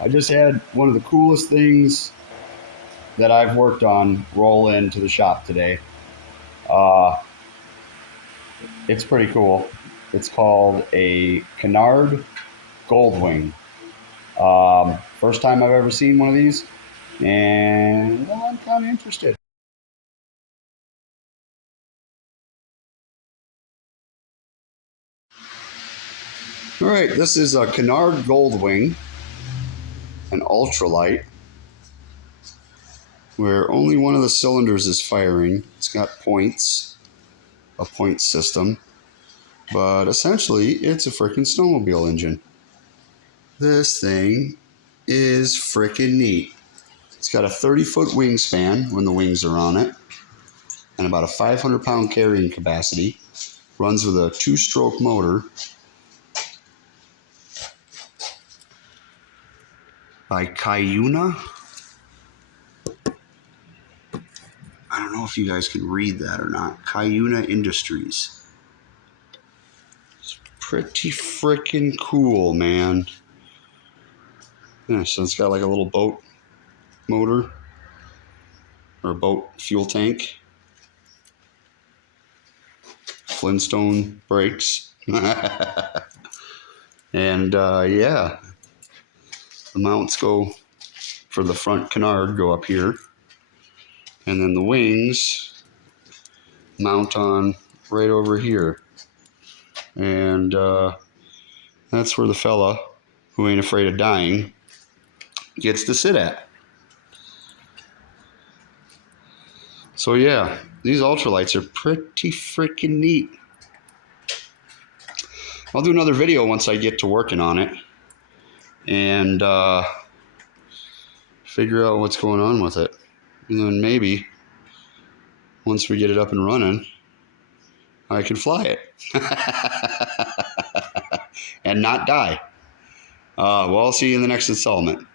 I just had one of the coolest things that I've worked on roll into the shop today. Uh, it's pretty cool. It's called a Canard Goldwing. First time I've ever seen one of these, and well, I'm kind of interested. All right, this is a Canard Goldwing, an ultralight, where only one of the cylinders is firing. It's got points, a point system, but essentially it's a freaking snowmobile engine. This thing is freaking neat. It's got a 30-foot wingspan when the wings are on it, and about a 500-pound carrying capacity. Runs with a 2-stroke motor by Cuyuna. I don't know if you guys can read that or not. Cuyuna Industries. It's pretty freaking cool, man. Yeah, so it's got like a little boat motor or a boat fuel tank. Flintstone brakes. And yeah, the mounts go for the front canard go up here. And then the wings mount on right over here. And that's where the fella who ain't afraid of dying gets to sit at. So yeah, these ultralights are pretty freaking neat. I'll do another video once I get to working on it and figure out what's going on with it. And then maybe once we get it up and running, I can fly it and not die. Well, I'll see you in the next installment.